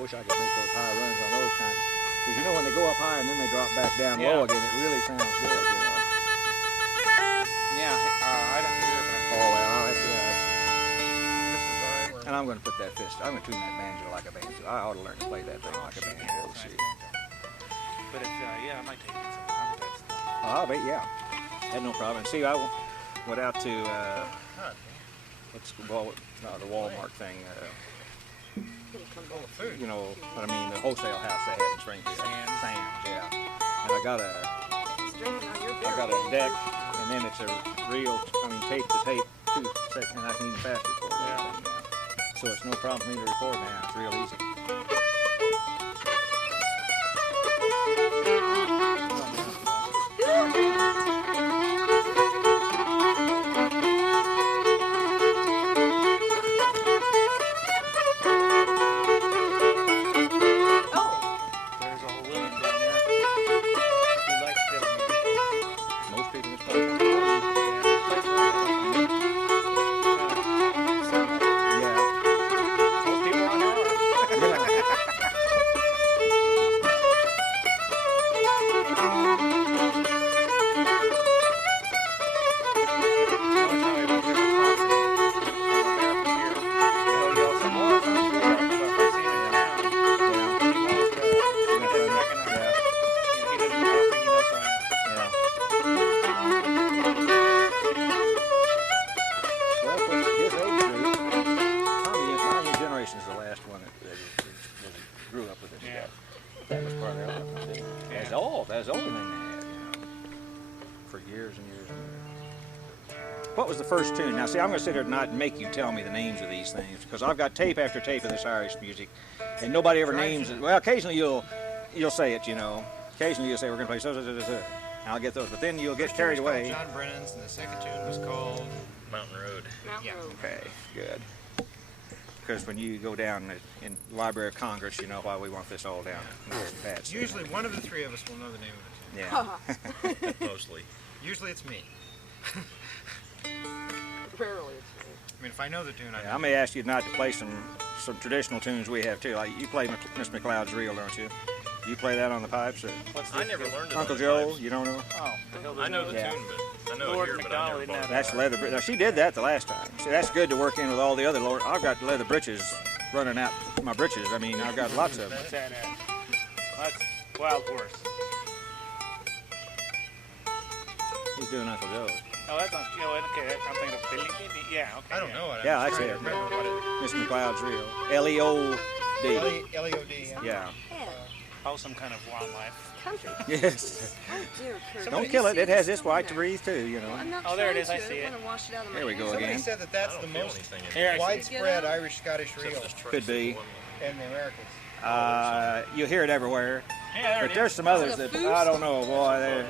wish I could make those high runs on those kinds. Because you know when they go up high and then they drop back down low again, it really sounds good, you know. Yeah, I don't hear it. Oh, well, I'll have to, This is all right. and I'm going to put that fist, I'm going to tune that banjo like a banjo. I ought to learn to play that thing like a banjo. We'll see. But it's, yeah, I might take it sometime. Oh, but yeah, had no problem. See, I went out to, what's the Walmart thing, you know what I mean, the wholesale house they have in Springfield. Sam's, yeah. And I got a deck, and then it's a reel, tape to tape, 2 seconds, and I can even fast record everything now. So it's no problem for me to record now, it's real easy. That's the only thing they had, you know, for years and years and years. What was the first tune? Now, see, I'm going to sit here tonight and make you tell me the names of these things, because I've got tape after tape of this Irish music, and nobody ever names it. Well, occasionally you'll say it, you know. Occasionally you'll say we're going to play so. And I'll get those, but then you'll get carried away. John Brennans, and the second tune was called Mountain Road. Yeah. Okay, good. Because when you go down in the Library of Congress, you know why we want this all down. Usually one of the three of us will know the name of it. Yeah. Mostly. Usually it's me. Rarely it's me. I mean, if I know the tune, I know. I may ask you not to play some traditional tunes we have too. Like you play Mr. McLeod's Reel, don't you? You play that on the pipes? Or I never learned it. Uncle on Joe, pipes. you don't know? Oh, I know the tune, but I know it here, but I never bought it. That's leather. Now she did that the last time. See, that's good to work in with all the other Lord. I've got leather breeches running out my breeches. I mean, I've got lots of them. What's that at? That's Wild Horse. He's doing Uncle Joe's. Oh, that's on, you know, okay, I'm thinking of Billy. Yeah, okay. I don't know it. Yeah, I'm that's trying it. to remember what it Mr. McLeod's Reel. L-E-O-D. L-E-O-D. Yeah. Oh, some kind of wildlife. Country. Yes. Oh dear, Kurt. Don't kill it. It has its right to breathe too, you know. I'm not Oh, there it trying is. I to. see it. I want to wash it out of my There we go hands. Somebody again. said that that's I the don't feel most anything in Here, I see it. widespread Irish-Scottish reel Could be. in the Americas. You hear it everywhere. Yeah, there But it there's is. some others The that Foos? I don't know, boy.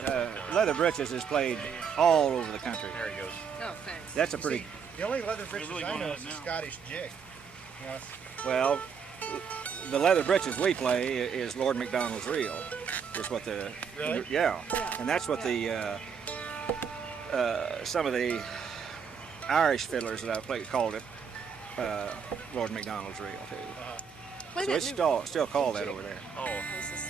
Leather Breeches is played all over the country. There he goes. Oh, thanks. That's a pretty The only leather breeches really I going know on is it the now. Scottish jig. You know, well. The leather breeches we play is Lord MacDonald's Reel. Is what the Really? yeah, and that's what the some of the Irish fiddlers that I played called it Lord MacDonald's Reel too. Play So that it's new still called that over there. Oh, This is-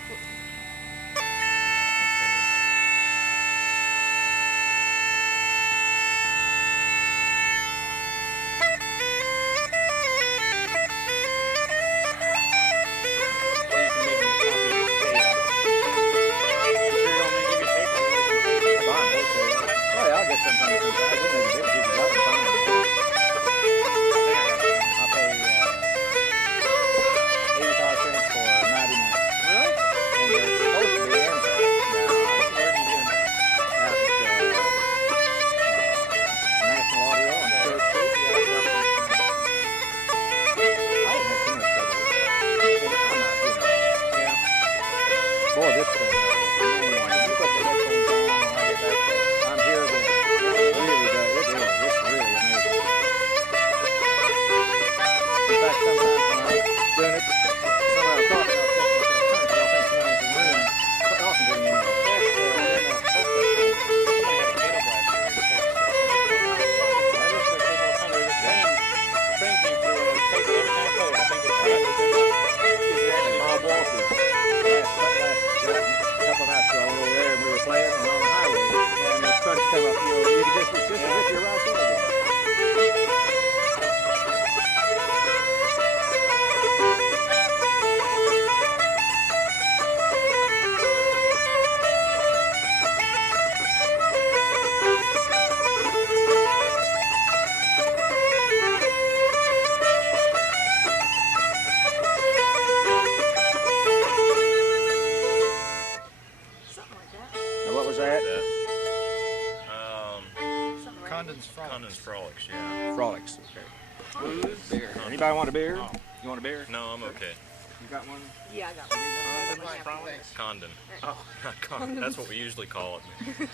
Condon's Frolics, yeah. Frolics. Okay. Beer. Anybody want a beer? You want a beer? No, I'm okay. You got one? Yeah, I got one. Thanks. Condon. Oh. Not Condon. That's what we usually call it.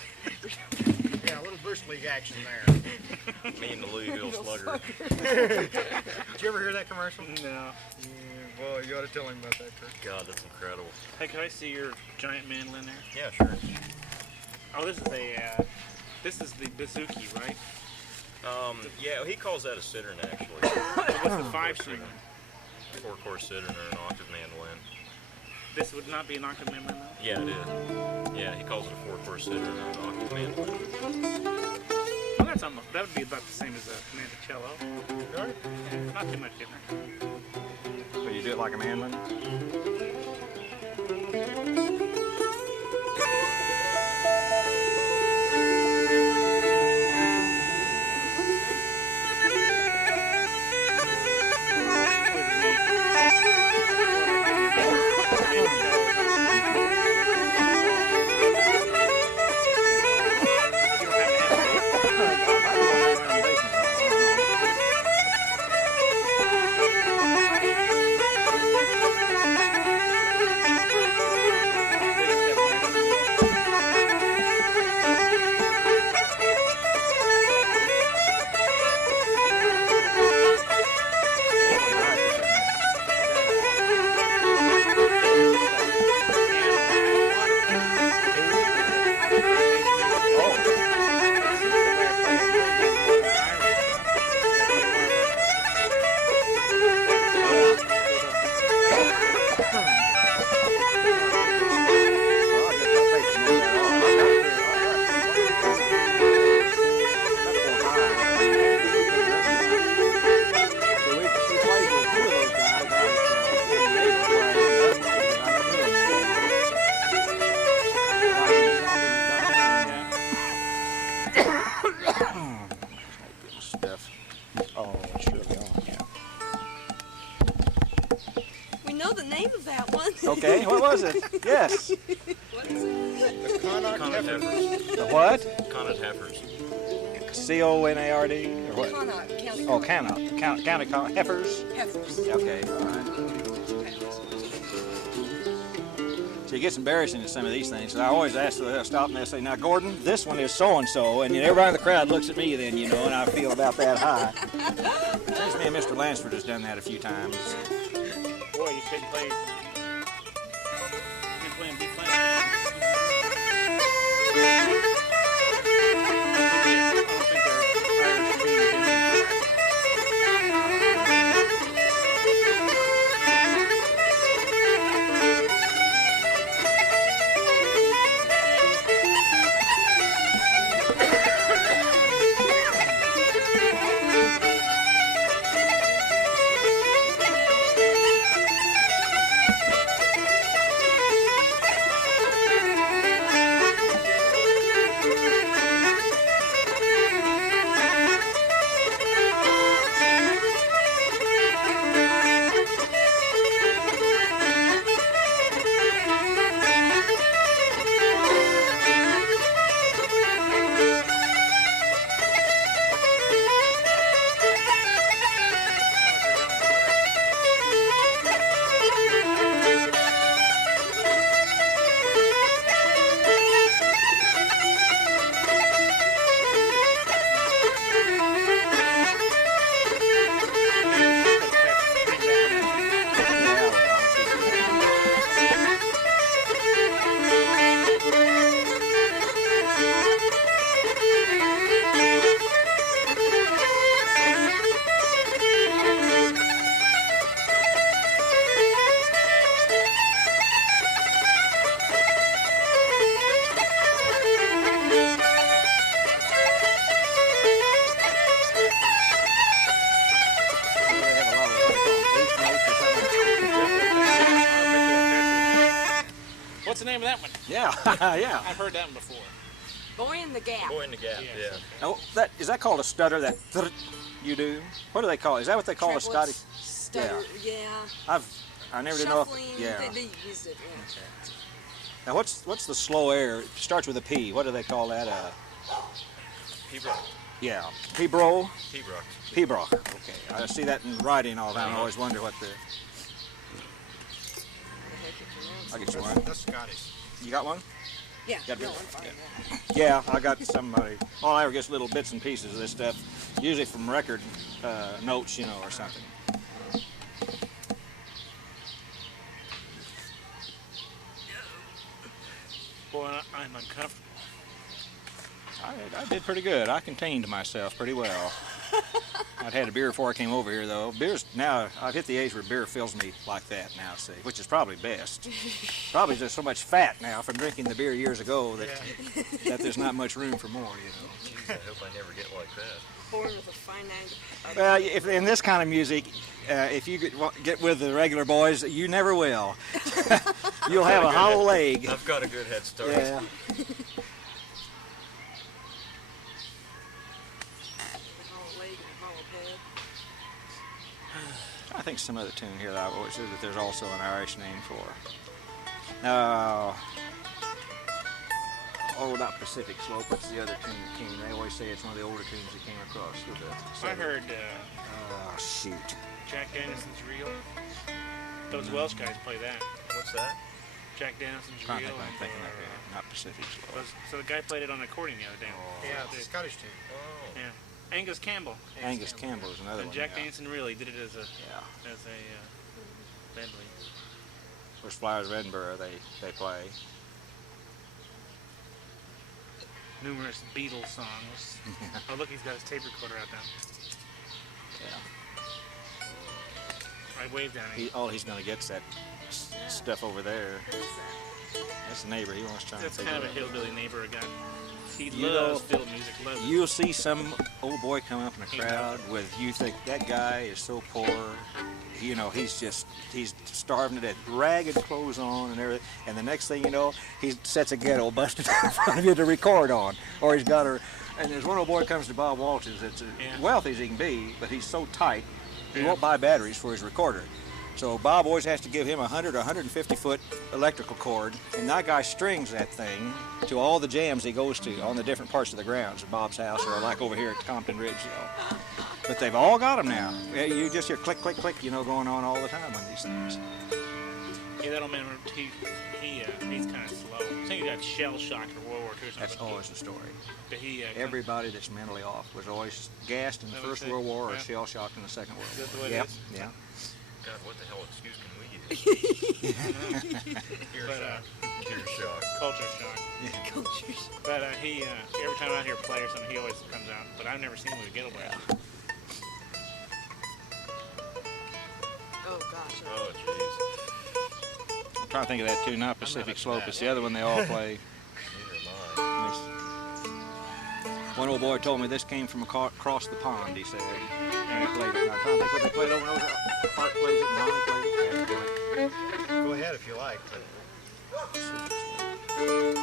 Yeah, a little Bush League action there. Me and the Louisville Slugger. Did you ever hear that commercial? No. Yeah, well, you ought to tell him about that, Kirk. God, that's incredible. Hey, can I see your giant mandolin there? Yeah, sure. Oh, this is the bozuke, right? Yeah, he calls that a citern, actually. What's the 5-string? 4-chord citern or an octave mandolin. This would not be an octave mandolin, though? Yeah, it is. Yeah, he calls it a 4-chord citern or an octave mandolin. Well, that's almost, that would be about the same as a mandocello. Right? Yeah, not too much different. So you do it like a mandolin? Okay, what was it? Yes. What is it? The Conach Conach Heifers. Heifers. The what? Conach Heifers. C-O-N-A-R-D? Or what? Conach, County. Oh, Conach Heifers? Heifers. Okay, all right. So it gets embarrassing in some of these things. So I always ask, they'll stop and they say, now, Gordon, this one is so-and-so. And everybody in the crowd looks at me then, you know, and I feel about that high. Seems to me Mr. Lansford has done that a few times. Boy, you couldn't play in B flat. What's the name of that one? Yeah, yeah. I've heard that one before. Boy in the Gap. Boy in the Gap, Yeah. yeah. Now, is that called a stutter? That you do? What do they call it? Is that what they call a Scotty? Triplets, stutter, yeah. I never did know. Shuffling, Yeah. they use it, yeah. Now, what's the slow air? It starts with a P. What do they call that? He brought Yeah. Hebrew. Hebrock. Hebrew. Okay. I see that in writing all the time. I always wonder what the. I'll get you one. That's Scottish. You got one? Yeah, Got no, it? I'm fine. Yeah, I got somebody. All I ever gets little bits and pieces of this stuff, usually from record notes, you know, or something. Boy, I'm uncomfortable. I did pretty good. I contained myself pretty well. I'd had a beer before I came over here, though. Beer's now, I've hit the age where beer fills me like that now, see, which is probably best. Probably just so much fat now from drinking the beer years ago that there's not much room for more, you know. Jeez, I hope I never get like that. Born with a fine angle. Well, if in this kind of music, if you get with the regular boys, you never will. You'll have a hollow leg. I've got a good head start. Yeah. I think some other tune here that I've always said that there's also an Irish name for. Not Pacific Slope. What's the other tune that came? They always say it's one of the older tunes that came across with the. I heard Oh shoot. Jack Danielson's Reel. Those Welsh guys play that. What's that? Jack Danielson's I'm Reel. thinking like that. Not Pacific Slope. So the guy played it on accordion the other day. Yeah, it's a Scottish tune. Oh. Yeah. Angus Campbell. Angus Campbell is another And one. Jack yeah. Danielson really did it as a Yeah. medley. Of course, Flowers of Edinburgh, they play. Numerous Beatles songs. Oh look, he's got his tape recorder out now. Yeah. I waved at him. All he's going to get's that stuff over there. That's a neighbor. He wants to try That's and kind of a take it up. hillbilly neighbor I got. He You loves know, fiddle music. Loves it. You'll see some old boy come up in a He crowd knows. with, you think that guy is so poor, you know, he's starving to death, ragged clothes on and everything, and the next thing you know, he sets a ghetto busted in front of you to record on, or he's got her, and there's one old boy comes to Bob Walsh's that's wealthy as he can be, but he's so tight, he won't buy batteries for his recorder. So Bob always has to give him a 100 or 150 foot electrical cord, and that guy strings that thing to all the jams he goes to on the different parts of the grounds at Bob's house, or like over here at Compton Ridge, you know. But they've all got them now. You just hear click, click, click, you know, going on all the time on these things. Yeah, that old man, he's kind of slow. I think he got shell shocked in World War II or something. That's always the story. But he, Everybody that's mentally off was always gassed in the Is that what First you World say? War or Yeah. shell shocked in the Second World Is that the War. way it Yep. is? Yeah. God, what the hell excuse can we use? but, Ear shock. culture shock. But he, every time I hear play or something, he always comes out. But I've never seen him with a ghetto blaster. Oh gosh. Oh, jeez. I'm trying to think of that too. Not Pacific Slope. It's the other one they all play. Neither am One old boy told me this came from across the pond, he said. And he played it. And I'm trying to think what they played over and over. Park plays it and Ronnie plays it. Go ahead if you like. But Oh, it's something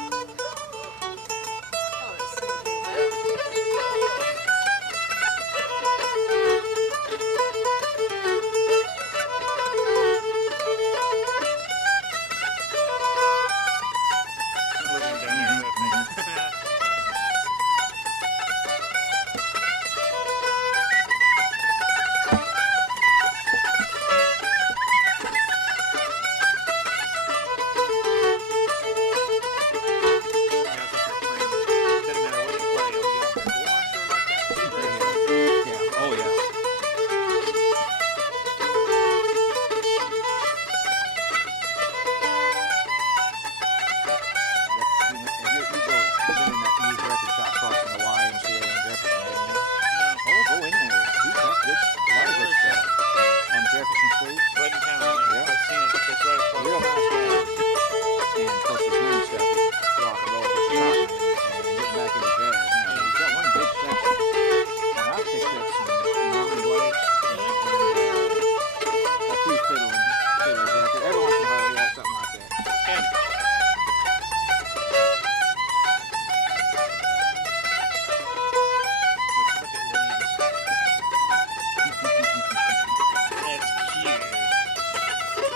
better. Looking down there. Yeah. Oh, yeah. You go in that used record shop crossing the YMCA on Jefferson, haven't you? Oh, go in there. He's got a lot of good stuff. On Jefferson Street. Right in town. Yeah. I've seen it. It's right across. Real nice guy. And of course his main stuff is rock and roll, which is hot, and getting back into jazz. You know, he's got one big section. And I've picked up some non-blades and a few fiddles out there. Every once in a while he has something like that. And that's cute. He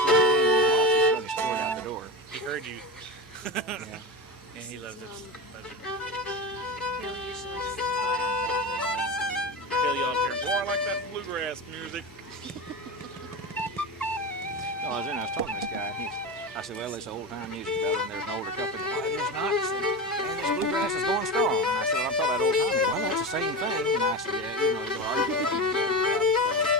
put it in the house. He's run his cord out the door. He heard you. Yeah. And he loves it. Loves it. He'll usually play yell you up here, boy, I like that bluegrass music. Oh, I was talking to this guy, and I said, well, it's old time music, brother, and there's an older couple. Well, it is not. He said, man, this bluegrass is going strong. And I said, well, I'm talking about old time music. Well, that's the same thing. And I said, yeah, you know, you'll argue with me.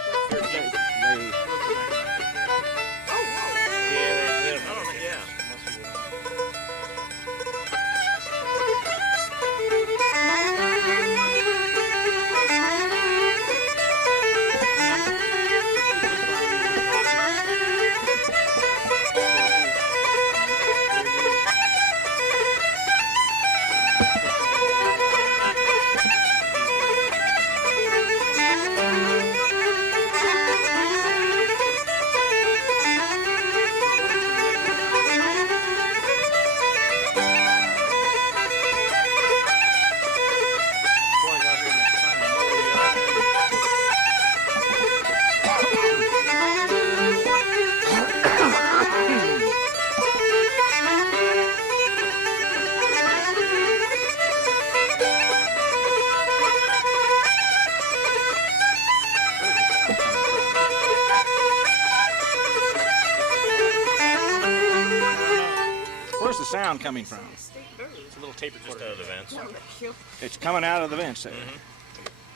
Where's the sound coming from? It's a little tape Just recorder. out of the vents. It's coming out of the vents there.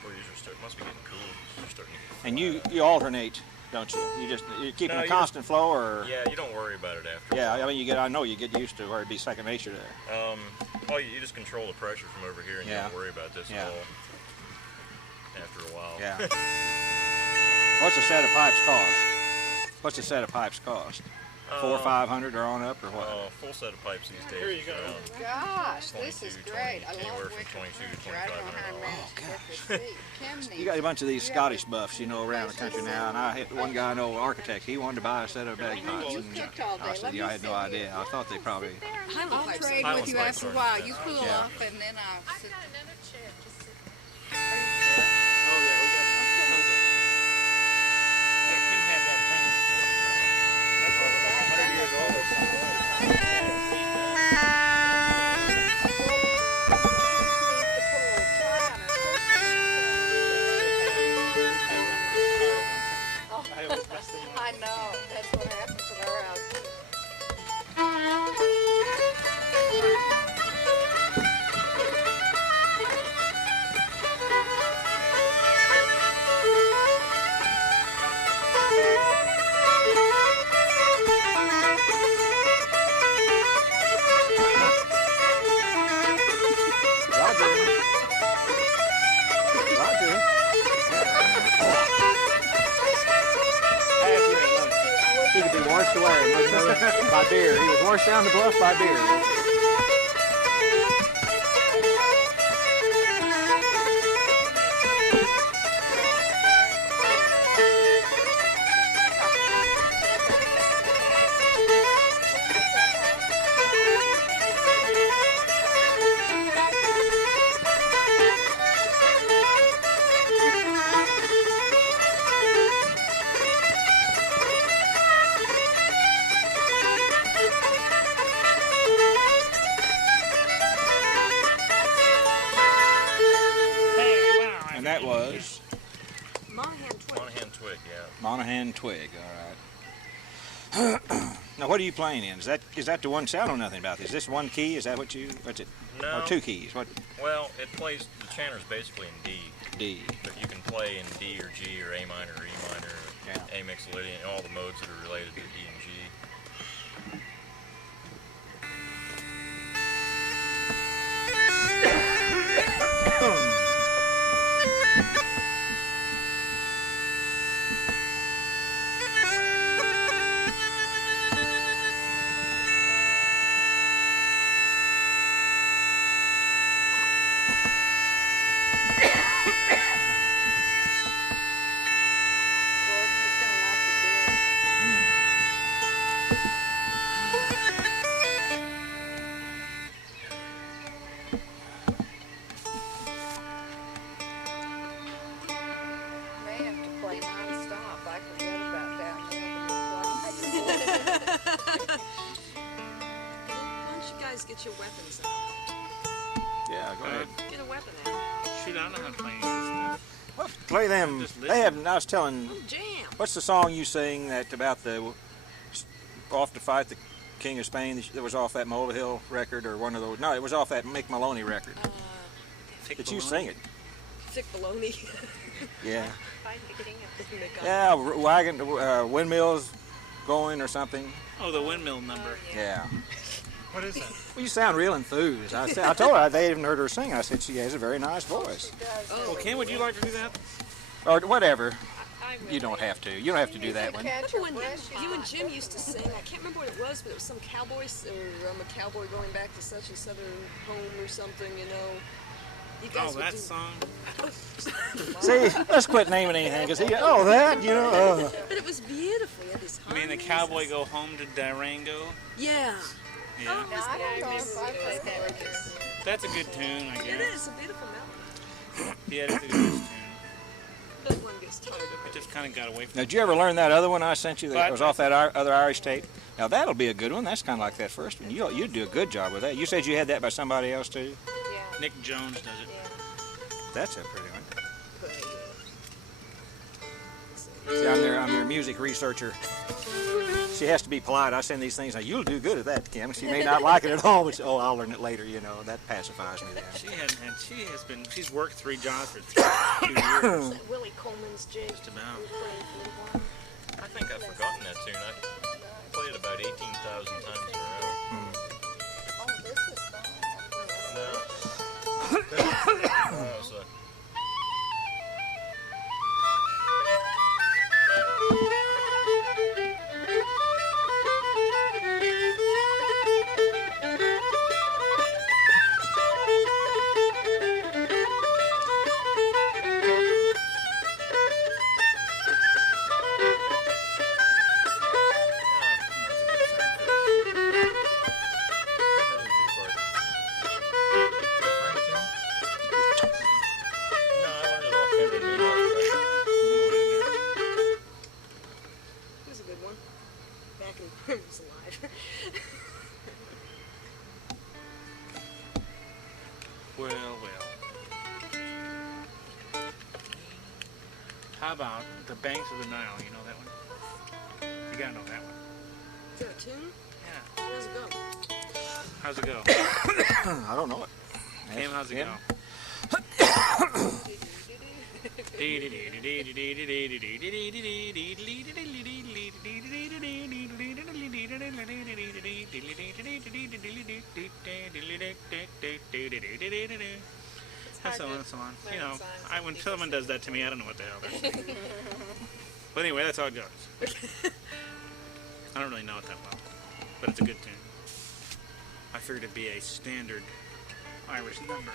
We're usually must be getting cool. We're starting to And you alternate, don't you? You're keeping No, a you constant flow, or Yeah, you don't worry about it after. yeah. I mean, I know you get used to where it'd be second nature there. Well, you just control the pressure from over here, and you Yeah. don't worry about this Yeah. at all. After a while. Yeah. What's a set of pipes cost? What's a set of pipes cost? 400 or 500 or on up, or what? Full set of pipes these days. Here you go. Gosh, this is 22, great. I 20, love anywhere from wicker 22 to furniture. I don't know how to manage to get this seat. Chimneys. You got a bunch of these Scottish buffs, you know, around the country now, and I hit one guy, an old architect. He wanted to buy a set of bagpipes, You and cooked all day. I said, yeah, I had no idea. I thought they probably. I'll trade Highland with you pipes after a are while. the You best. cool Yeah. off, and then I'll sit. another chair. Just sit. Oh, yeah, we got tons of. Yeah, Kim had that thing. That's all about 100 years old or something. I know. That's what happens at our house. Roger. Roger. He could be washed away by beer. He was washed down the bluff by beer. Hey, wow. And that was Monahan twig. Monahan twig, yeah. Monahan twig. All right. Now, what are you playing in? Is that the one? See, I don't know nothing about this. Is this one key? Is that what's it? No. Or two keys? What? Well, it plays, the chanter's basically in D, D. but you can play in D or G or A minor or E minor, Yeah. A mixolydian, all the modes that are related to D and G. Gordon was gonna knock the beer. May have to play non-stop. I forget about down there when you're playing. Why don't you guys get your weapons out? Yeah, go ahead. Get a weapon out. Shoot, I don't know how to play any of this stuff. Play them. Just They have. listen. I was telling. Jam. What's the song you sing that about the off to fight the King of Spain? That was off that Molehill record or one of those. No, it was off that Mick Maloney record. Thick Did you baloney. sing it? Thick baloney. Yeah. Nick, Yeah, wagon, windmills going or something. Oh, the windmill number. Yeah. What is that? Well, you sound real enthused. I told her they hadn't heard her sing. I said she has a very nice voice. Well, Ken, would you like to do that? Or whatever. I You don't have to. You don't have to do that one. Remember when you and Jim used to sing? I can't remember what it was, but it was some cowboy, or I'm a cowboy going back to such and southern home or something, you know. You guys Oh, would that do- song. See, let's quit naming anything because that, you know. But it was beautiful. You had these I mean, the harmonies. cowboy go home to Durango. Yeah. Yeah, Oh, it was I don't know gorgeous. if I played that one. that's a good tune, I It guess. is a beautiful melody. Yeah, it's a good tune. But one gets tired of I it. just kind of got away from Now, did you ever learn that other one I sent you that What? was off that other Irish tape? Now, that'll be a good one. That's kind of like that first one. You'd do a good job with that. You said you had that by somebody else, too? Yeah. Nick Jones does it. That's a pretty one. See, I'm their music researcher. She has to be polite. I send these things. Now, you'll do good at that, Kim. She may not like it at all, but I'll learn it later. You know, that pacifies me. Then. She's worked 3 jobs for 2 years. That Willie Coleman's jig. Just about. we played for a little while. I think I've forgotten that tune. I played it about 18,000 times in a row. Oh, this is fun. No. That was, no, I learned it off Henry Lee. It was a good one. Back when Prim was alive. Well. How about The Banks of the Nile? You know that one? You gotta know that one. Is that a tune? Yeah. How does it go? How's it go? I don't know it. Kim, how's it Kim? That's so on. You know, when someone does that to me, I don't know what the hell they're saying. But anyway, that's how it goes. I don't really know it that well, but it's a good tune. I figured it'd be a standard Irish number.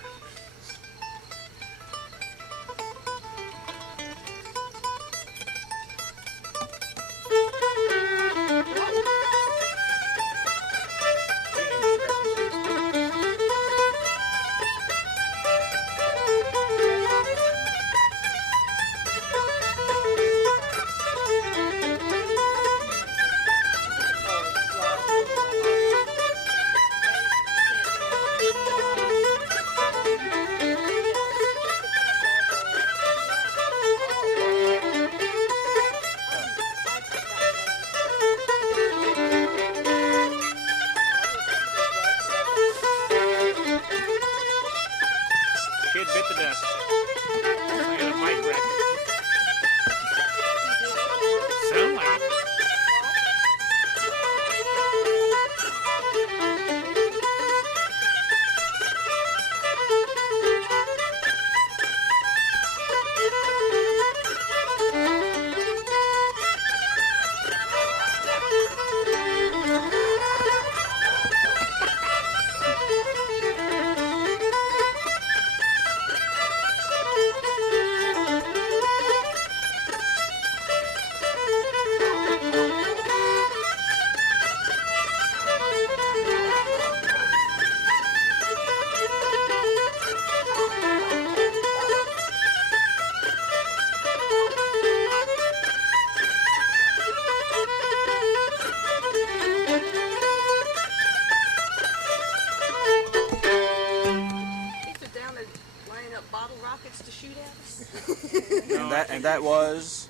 that was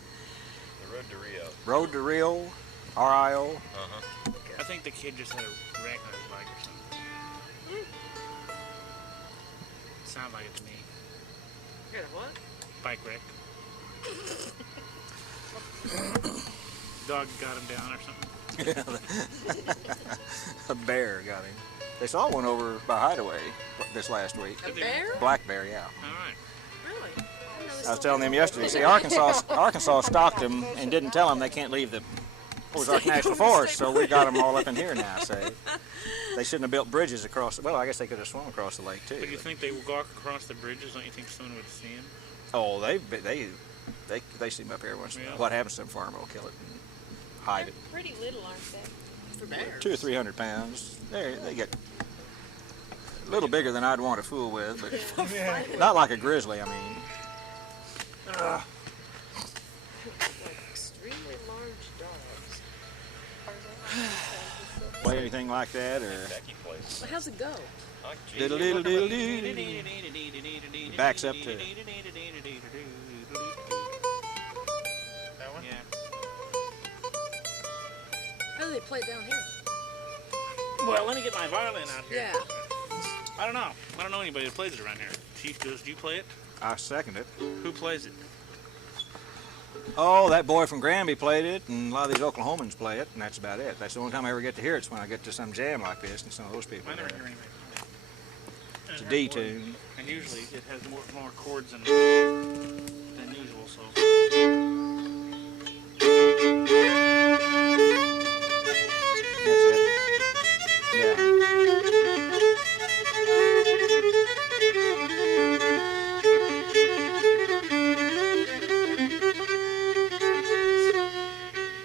The Road to Rio. Road to Rio, R-I-O. Uh-huh. I think the kid just had a wreck on his bike or something. Sounds like it to me. You got a what? Bike wreck. Dog got him down or something. A bear got him. They saw one over by Hideaway this last week. A bear? Black bear, yeah. All right. Really? I didn't know they I was still telling had them yesterday. See, Arkansas stocked them and didn't tell them they can't leave the Ozark National Forest, so we got them all up in here now. So they shouldn't have built bridges across. Well, I guess they could have swum across the lake too. But you think they will walk across the bridges? Don't you think someone would see him? Oh, they see them up here once in a while. Yeah. What happens to them? Farmer will kill it and hide it. Pretty little, aren't they? for bears. 200 or 300 pounds. They get a little bigger than I'd want to fool with, but not like a grizzly. I mean, Like extremely large dogs. play anything like that or Becky plays. Well, how's it go? Oh, gee. diddle diddle diddle diddle. Backs up to That one? Yeah. How do they play it down here? Well, let me get my violin out here. Yeah. I don't know. I don't know anybody that plays it around here. Chief, do you play it? I second it. Who plays it? Oh, that boy from Granby played it, and a lot of these Oklahomans play it, and that's about it. That's the only time I ever get to hear it. Is when I get to some jam like this, and some of those people I never there. hear anybody play it. It's a And D it has more- tune. And usually it has more chords than usual, so. That's it. Yeah.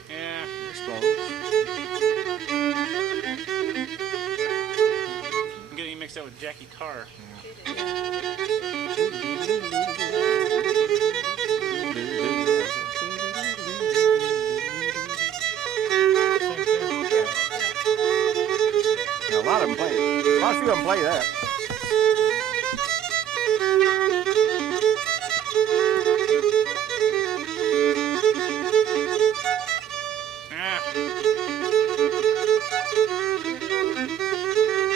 Yeah. I suppose. I'm getting mixed up with Jackie Carr. Now, a lot of them play it. A lot of few of them play that. Ah,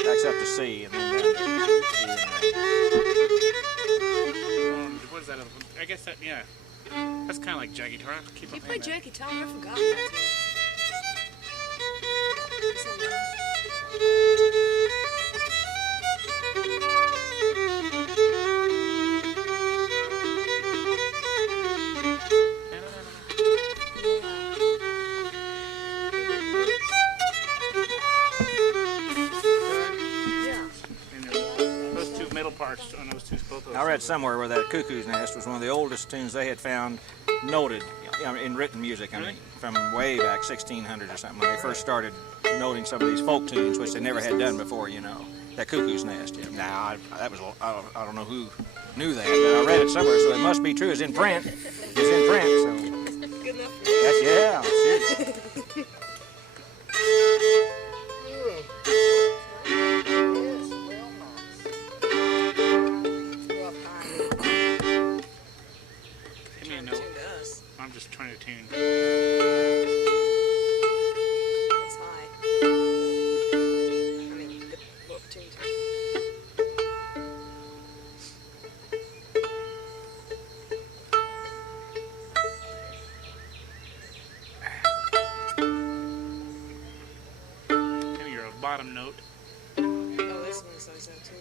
Backs up to C and then down to G and what is that? I guess that, yeah. That's kind of like Jackie Carr. I have to keep He on played playing Jackie Tyler. I forgot that too. Yeah. that. Those two middle parts on those two both those. I read somewhere where that Cuckoo's Nest was one of the oldest tunes they had found noted in written music. I mean, from way back 1600 or something when they first started noting some of these folk tunes, which they never had done before. You know, that Cuckoo's Nest. Yeah. Now I don't know who knew that, but I read it somewhere, so it must be true. It's in print. It's in print. So Good enough for that's yeah. Shit. Yes, real nice. Go up high. Give me a Trying to note. tune to us. I'm just trying to tune. That's high. I mean, the look tune to. Give me your bottom note. Oh, this one's like that too.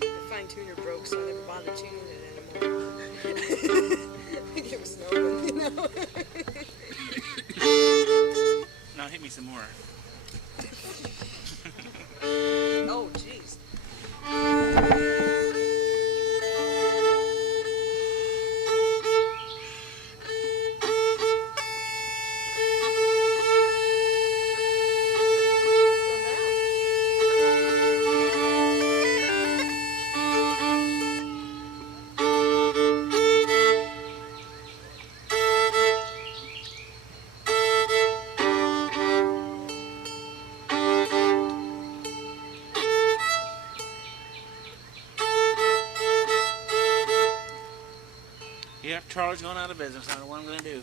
The fine tuner broke, so I never bothered tuning it anymore. It was no good, you know. Now hit me some more. Oh, jeez. Slow down. Charlie's going out of business. I don't know what I'm going to do.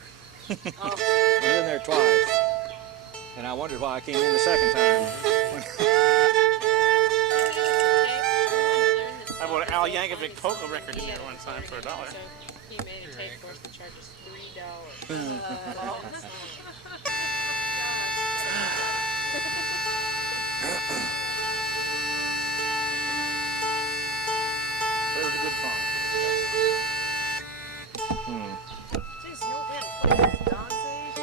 I was in there twice, and I wondered why I came in the second time. I bought an Al Yankovic polka record in there one time for $1. He made a tape for us that charges $3. It was a good song. Jeez, you know, we hadn't played since Don's age.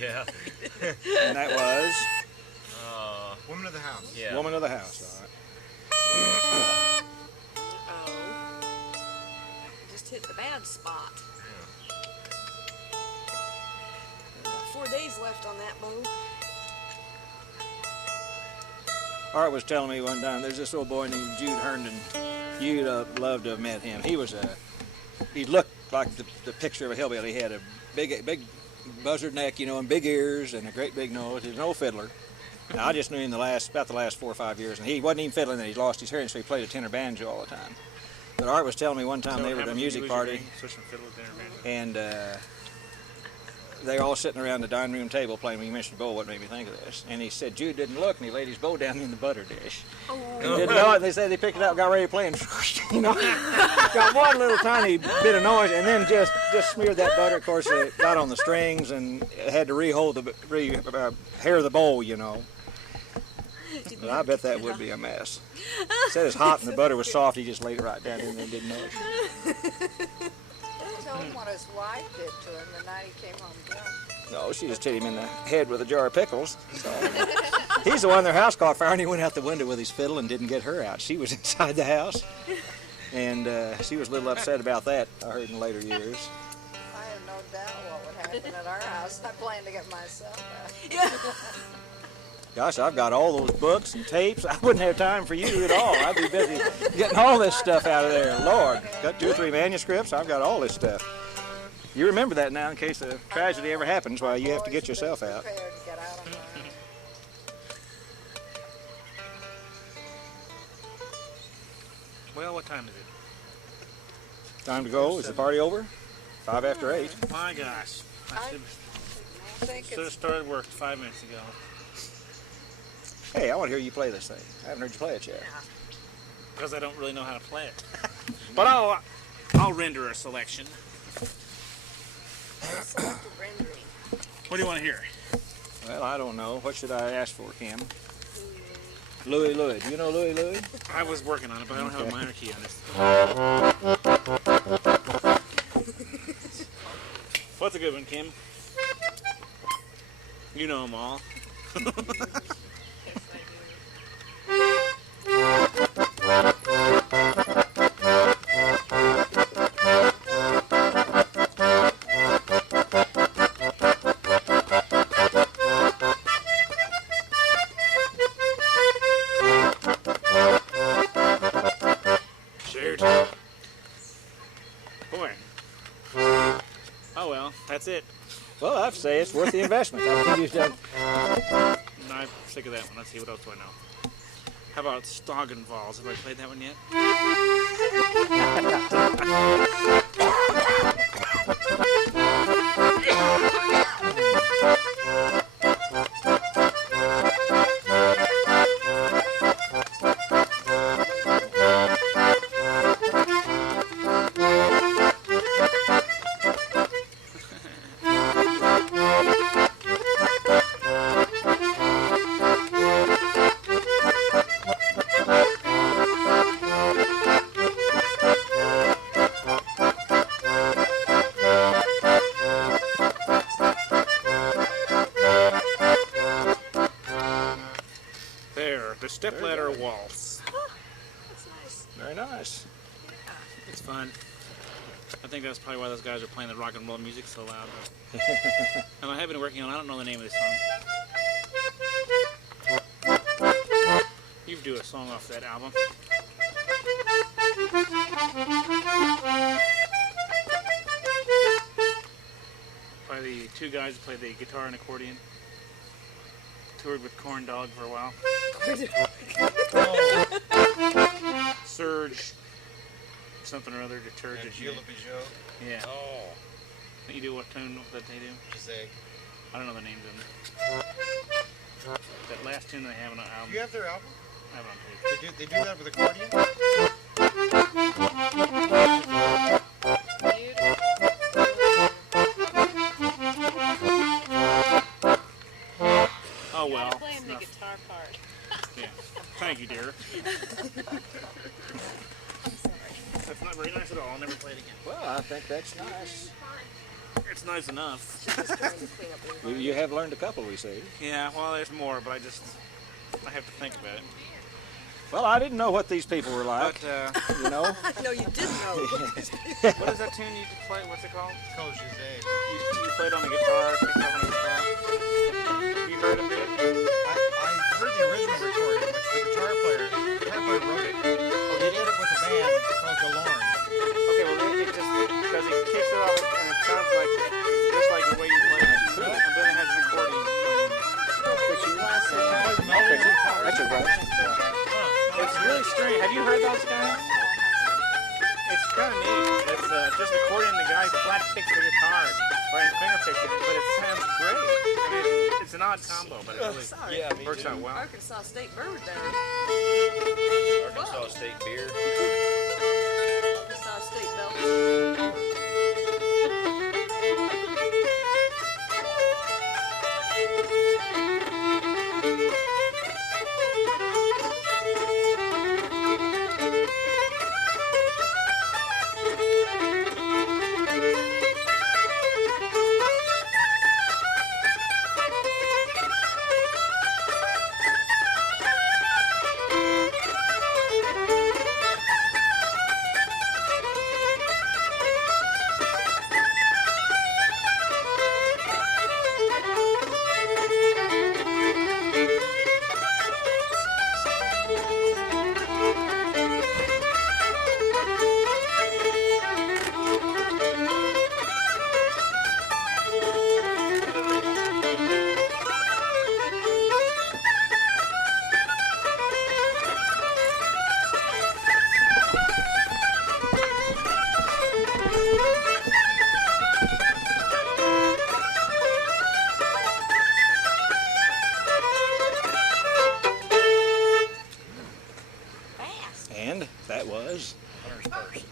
Yeah. And that was Woman of the house. Yeah. Woman of the House. All right. Just hit the bad spot. About 4 days left on that bow. Art was telling me one time, there's this old boy named Jude Herndon. You'd love to have met him. He was he looked like the picture of a hillbilly. He had a big buzzard neck, you know, and big ears and a great big nose. He was an old fiddler. Now, I just knew him about the last 4 or 5 years, and he wasn't even fiddling, and he lost his hearing, so he played a tenor banjo all the time. But Art was telling me one time they were at a music party, and they were all sitting around the dining room table playing. When you mentioned bow, what made me think of this? And he said Jude didn't look, and he laid his bow down in the butter dish. Oh. And didn't know it. They said they picked it up, got ready to play, and you know, got one little tiny bit of noise, and then just smeared that butter. Of course, it got on the strings, and had to hair the bowl, you know. But I bet that would be a mess. He said it was hot and the butter was soft. He just laid it right down in there and didn't know it. Tell him what his wife did to him the night he came home drunk. No, she just hit him in the head with a jar of pickles. So. He's the one their house caught fire, and he went out the window with his fiddle and didn't get her out. She was inside the house, and she was a little upset about that, I heard in later years. I have no doubt what would happen at our house. I plan to get myself out. Gosh, I've got all those books and tapes. I wouldn't have time for you at all. I'd be busy getting all this stuff out of there. Lord, got 2 or 3 manuscripts. I've got all this stuff. You remember that now in case a tragedy ever happens while you have to get yourself out. Prepared to get out on my own. Well, what time is it? Time to go. Is the party over? 5 after 8. My gosh. I should I think have it's started work 5 minutes ago. Hey, I want to hear you play this thing. I haven't heard you play it yet. Because I don't really know how to play it. But I'll render a selection. Selective rendering. What do you want to hear? Well, I don't know. What should I ask for, Kim? Louie. Do you know Louie? I was working on it, but I don't have a minor key on this. What's a good one, Kim? You know them all. Yes, I do. Oh well, that's it. Well, I have to say it's worth the investment. I think you've done. No, I'm sick of that one. Let's see, what else do I know? How about Stoggenwalds? Have I played that one yet? The stepladder waltz. That's nice. Very nice. It's fun. I think that's probably why those guys are playing the rock and roll music so loud. And I have been working on, I don't know the name of this song. You do a song off that album. By the two guys who play the guitar and accordion. Toured with Corn Dog for a while. Surge something or other, detergent. Yeah. Oh. You do what tune that they do? Zig. I don't know the names of them. That last tune they have on the album. Do you have their album? I have it on tape. They do that with accordion? Oh well. Playing the guitar part. Yeah. Thank you, dear. That's not very nice at all. I'll never play it again. Well, I think that's nice. It's nice enough. You have learned a couple, we see. Yeah, well, there's more, but I have to think about it. Well, I didn't know what these people were like. But, you know. No, you didn't know. what is that tune you play? What's it called? It's called Zig. You played on the guitar, picked up on the guitar. You heard of it? I heard the original recording, which the guitar player wrote it. He did it with a band called Galorn. Okay, well, it just, because it kicks it off and it sounds like, just like the way you play it. And then it has an accordion. That's a right. It's really strange. Have you heard those guys? It's kind of neat. It's just accordion. The guy flat picks the guitar, or in finger picks it, but it sounds great. I mean, it's an odd combo, but it really works out well. Arkansas State Bird there. Arkansas State beer. Arkansas State Bell.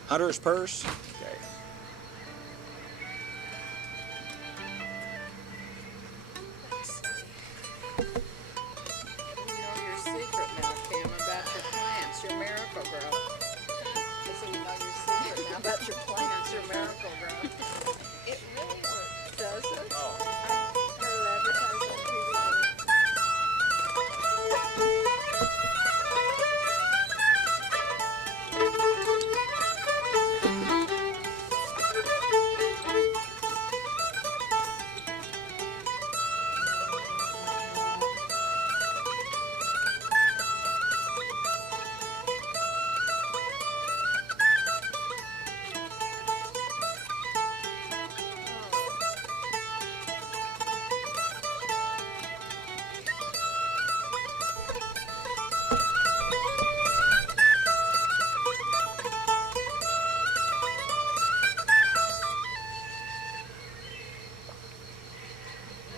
Hunter's Purse. Okay. You know your secret now, Kim, about your plants, your miracle grow. So you know your secret now about your plants, your miracle grow. It really works. Does it? Oh. I've heard it advertised on TV.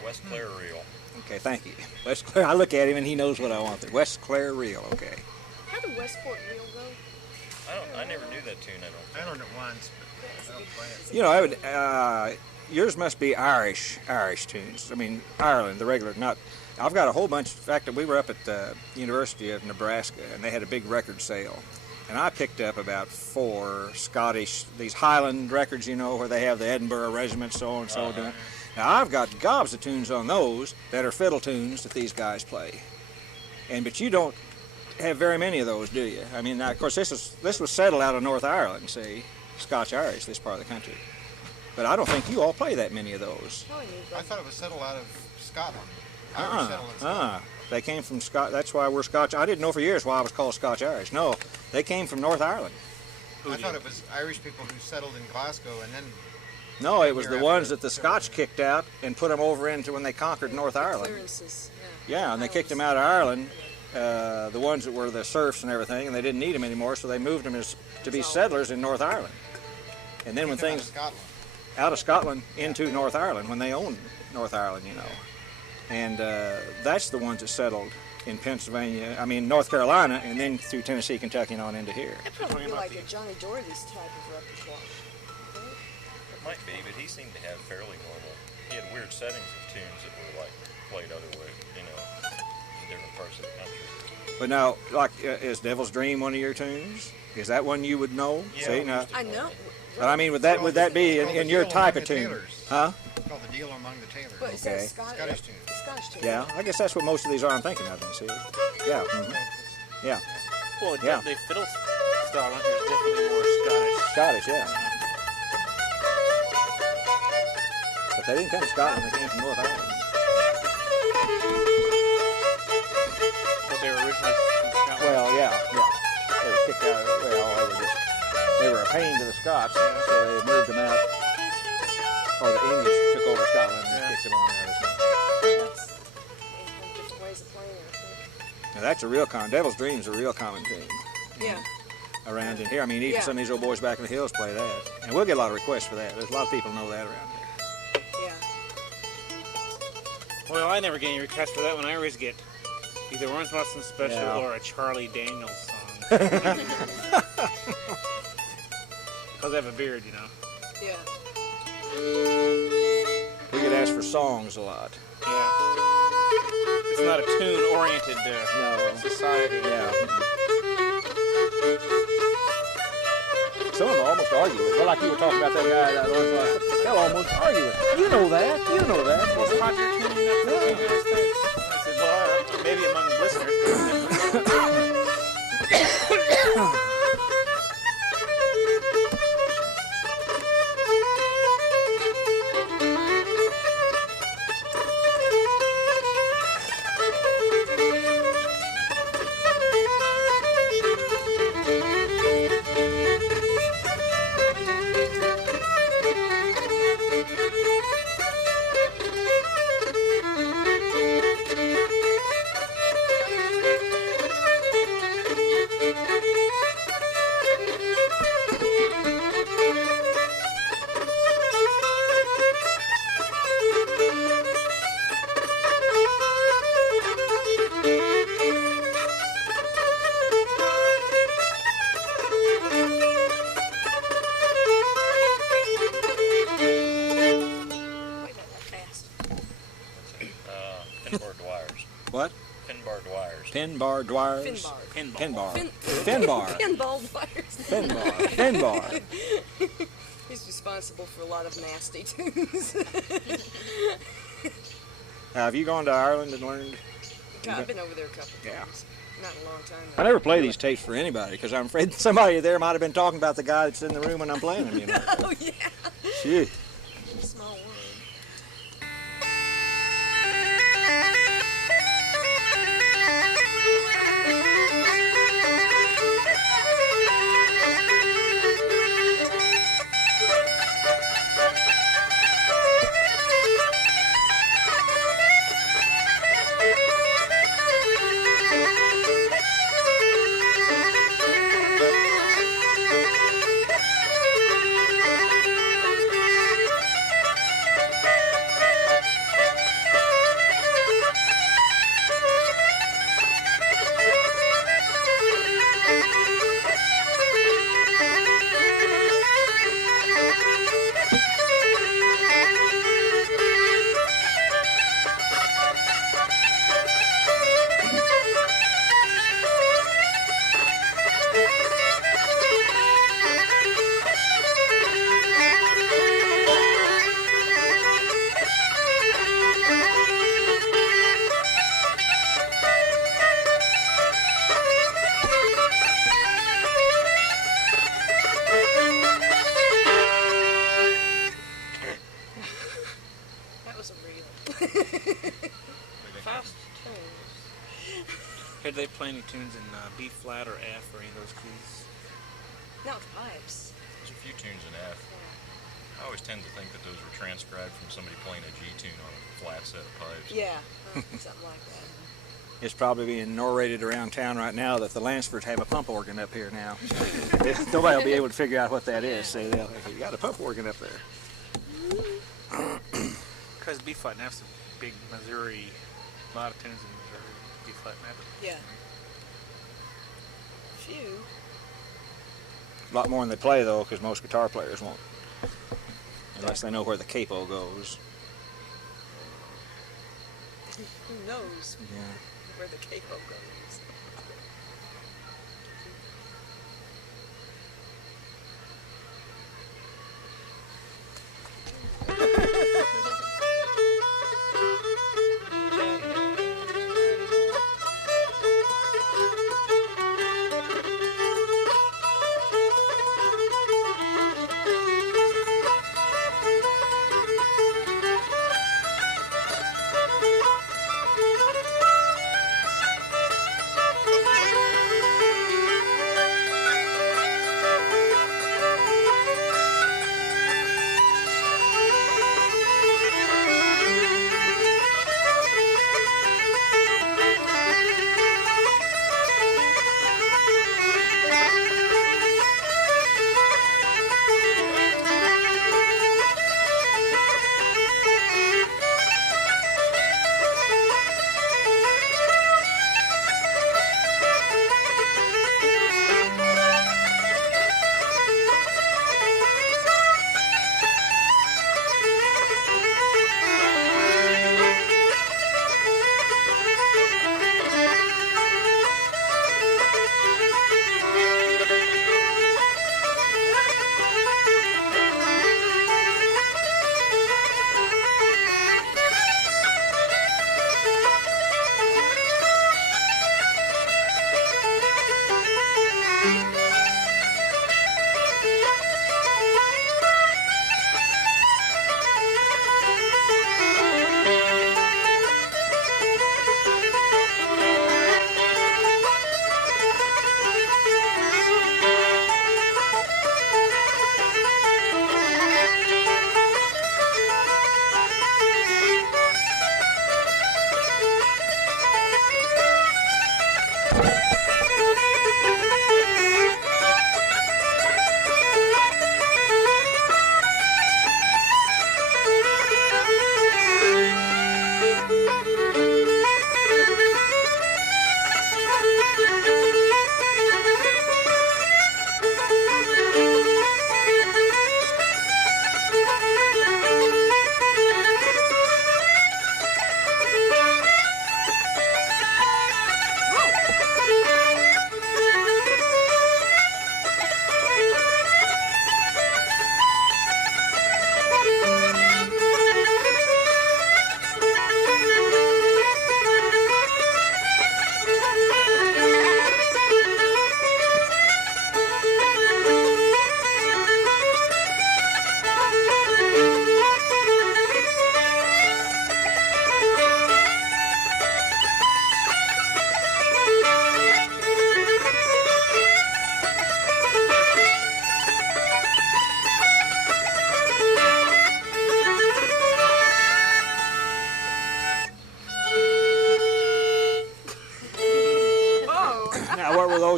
West Clare Reel. Okay, thank you. West Clare. I look at him and he knows what I want. The West Clare Reel. Okay. How did Westport Reel go? I never knew that tune. I learned it once, but I don't play it. You know, I would. Yours must be Irish tunes. I mean, Ireland, the regular. Not. I've got a whole bunch. In fact, we were up at the University of Nebraska, and they had a big record sale. And I picked up about 4 Scottish, these Highland records, you know, where they have the Edinburgh Regiment, so and so doing. Now, I've got gobs of tunes on those that are fiddle tunes that these guys play. But you don't have very many of those, do you? I mean, now, of course, this was settled out of North Ireland, see, Scotch-Irish, this part of the country. But I don't think you all play that many of those. I thought it was settled out of Scotland. Irish settled in Scotland. They came from Scott. That's why we're Scotch. I didn't know for years why I was called Scotch-Irish. No, they came from North Ireland. I thought it was Irish people who settled in Glasgow and then... No, it was the ones that the Scotch kicked out and put them over into when they conquered North Ireland. Clearances, Yeah, and they kicked them out of Ireland, the ones that were the serfs and everything, and they didn't need them anymore, so they moved them to be settlers in North Ireland. And then when things... Out of Scotland into North Ireland, when they owned North Ireland, you know. And that's the ones that settled in Pennsylvania, North Carolina, and then through Tennessee, Kentucky, and on into here. It'd probably be like a Johnny Doherty's type of repertoire. It might be, but he seemed to have fairly normal. He had weird settings of tunes that were like played other way, you know, in different parts of the country. But now, like, is Devil's Dream one of your tunes? Is that one you would know? Yeah, See, now, I know. but I mean, would that be in your type of tune? Huh? It's called the Deal Among the Tailors. But is Okay. that Scottish tune. Scottish tune. Yeah, I guess that's what most of these are I'm thinking of. See? Yeah. Mhm. Yeah. Well, Yeah. the fiddle style on here is definitely more Scottish. Scottish, yeah. But they didn't come from Scotland, they came from North Ireland. But they were originally from Scotland. Well, yeah. They were kicked out they were a pain to the Scots, so they moved them out. Or the English took over Scotland and kicked them on out. Different ways of playing it, I think. Now that's a real Devil's Dream's a real common tune Yeah. around in here. I mean, even some of these old boys back in the hills play that. And we'll get a lot of requests for that. There's a lot of people know that around here. Yeah. Well, I never get any requests for that one. I always get either Orange Blossom Special Yeah. or a Charlie Daniels song. Because I have a beard, you know. Yeah. We get asked for songs a lot. Yeah. It's not a tune-oriented No. society. Yeah. Some of them almost argue with it. Well, like you were talking about that guy that was they'll almost argue with it. You know that. You know that. Well, it's popular tuning up in the United States. I said, well, maybe among listeners. What? Pin-barred wires. Pin-bar dwires. Finbar. Pinbar. Finbar. Finbar. Pinball wires. Finbar. Finbar. He's responsible for a lot of nasty tunes. Have you gone to Ireland and learned? God, I've been over there a couple Yeah. times. Not in a long time. I never play these tapes for anybody because I'm afraid somebody there might have been talking about the guy that's in the room when I'm playing them, you know. Oh, yeah. Shit. Small world. was a reel. Fast tunes. Had they play any tunes in B flat or F or any of those keys? No, it's pipes. There's a few tunes in F. I always tend to think that those were transcribed from somebody playing a G tune on a flat set of pipes. Yeah, something like that. It's probably being narrated around town right now that the Lansfords have a pump organ up here now. Nobody will be able to figure out what that is. Say, you got a pump organ up there. Because B flat and F's a big Missouri, a lot of tunes in Missouri, B flat and F. Yeah. Few. A lot more than they play though, because most guitar players won't, unless they know where the capo goes. Who knows Yeah. where the capo goes?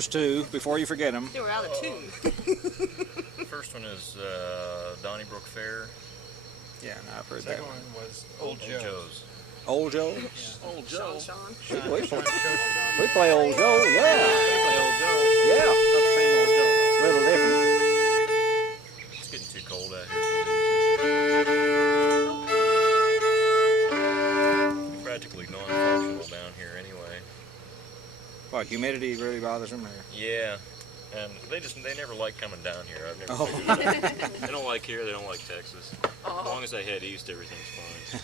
those two before you forget them. They were out of tune. The first one is Donnybrook Fair. Yeah, no, I've heard that Second one. one was Old Joe's. Old Joe? Old Joe. Sean. We play Old Joe, yeah. Play Old Joe. Yeah. Not the same Old Joe. A little different. It's getting too cold out here for these. Practically non-functional down here anyway. What, humidity really bothers them? Or? Yeah, and they never like coming down here. I've never Oh. figured it out. They don't like here, they don't like Texas. As long as they head east, everything's fine.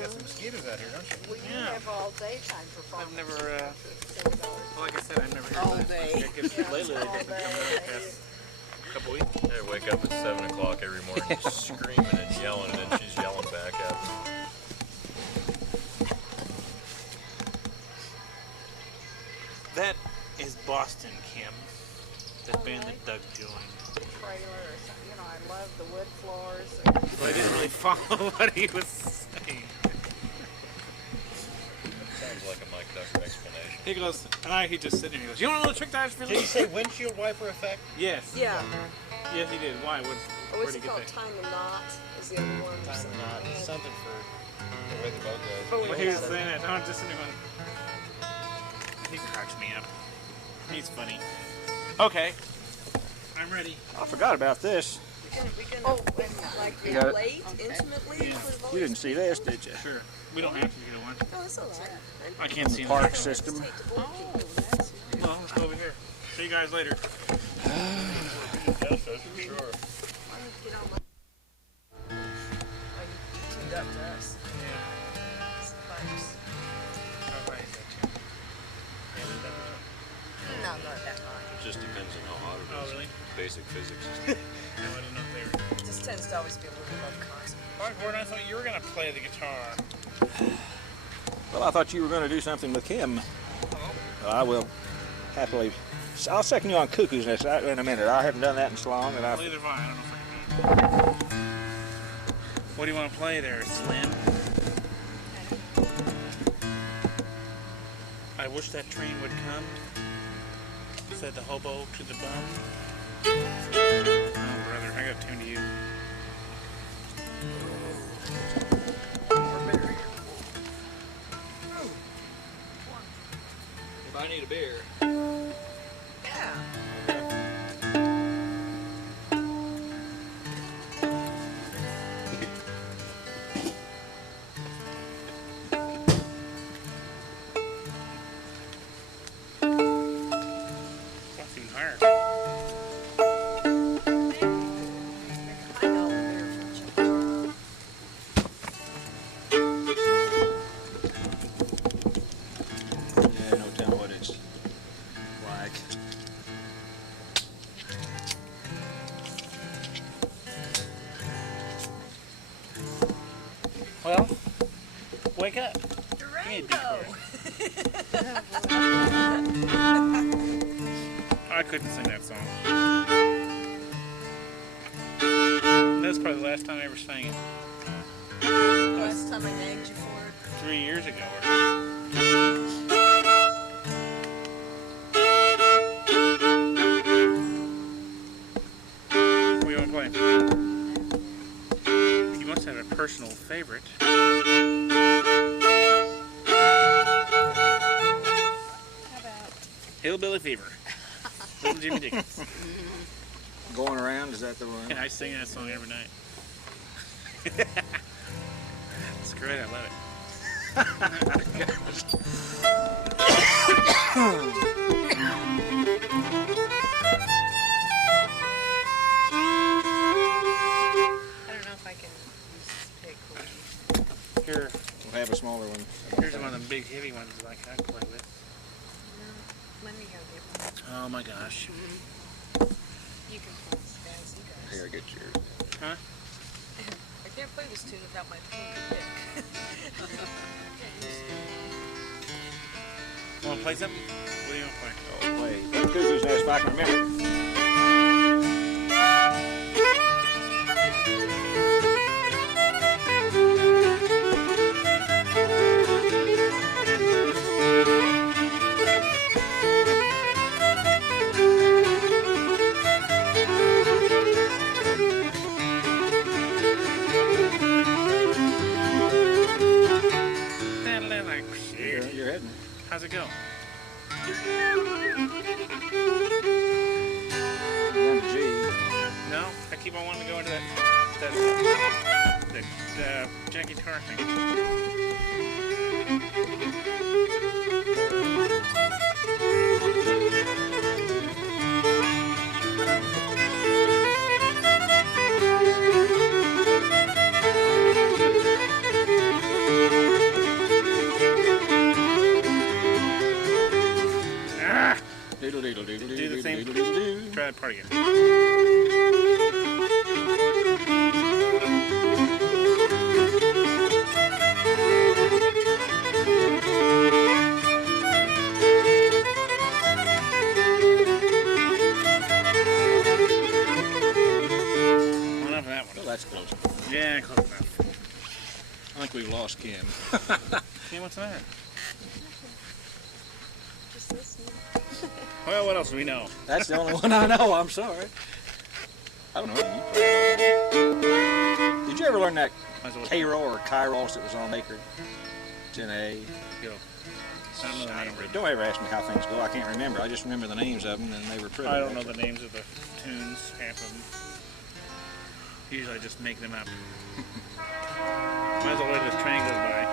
You got some mosquitoes out here, don't you? Well, you Yeah. have all daytime performance. never, $7. Well, like I said, I've never heard All of that. day. Yeah, 'cause Yeah, lately they've all been coming out day. the past couple weeks. I wake up at 7 o'clock every morning just screaming and yelling, and then she's yelling back at me. That is Boston, Kim. That band that Doug joined. Trailer or something. You know, I love the wood floors. Well, I didn't really follow what he was saying. Sounds like a Mike Tucker explanation. He goes, he just sitting there. He goes, you want to know the trick tires for Did you say windshield wiper effect? Yes. Yeah. Yes, he did. Why? Or Where'd what's he it get called? that? Time and Knot is the other one. Time or not. Something for the way the boat goes. Oh, Well, he was saying that. I'm just sitting there going, he cracks me up. He's funny. Okay. I'm ready. I forgot about this. We can Oh, and like You the got it? relate Okay. intimately. Yeah. for the You didn't see this, did you? Sure. We don't have to if you don't want to. No, it's all right. I can't see Park him. system. Oh, that's Well, let's go over here. See you guys later. Yes, that's for sure. Get on my. Oh, you tuned up to us. Spikes. No, not that much. It just depends on how hot it Oh, is. really? Basic physics. No, I didn't know if they were. It just tends to always be a little above constant. Mark Gordon, I thought you were going to play the guitar. Well, I thought you were going to do something with Kim. Well, I will happily. I'll second you on Cuckoo's Nest in a minute. I haven't done that in so long that Well, I. either have I. I don't know if I can. What do you want to play there, Slim? I wish that train would come, said the hobo to the bum. Oh, brother, I got tuned to you. If I need a beer. Yeah. That's even higher. I know they're from children. Yeah, no telling what it's like. Well, wake up. Durango. I couldn't sing that song. That was probably the last time I ever sang it. Last time I named you for it. 3 years ago or so. What do you want to play? You must have a personal favorite. How about Hillbilly Fever. Little Jimmy Dickens. Going around, is that the one? And I sing that song every night. It's great, I love it. I don't know if I can use this pick. Here, We'll have a smaller one. here's one of them big heavy ones like I play with. Let me go get one. Oh my gosh. You can play this, guys. You guys. Here, get yours. Huh? I can't play this tune without my pink pick. Want to play something? What do you want to play? Oh, play Cuckoo's Nest if I can remember. How's it go? the same. Try that part again. Enough of that one. Well, that's close. Yeah, close enough. I think we've lost Kim. Kim, what's the matter? Just listening. Well, what else do we know? That's the only one I know. I'm sorry. I don't know. Did you ever learn that K-roll or Kairos that was on Maker? It's in A. Yo. I don't know the name. Don't ever ask me how things go. I can't remember. I just remember the names of them, and they were pretty. I don't know the names of the tunes, half of them. Usually I just make them up. Might as well let this train goes by.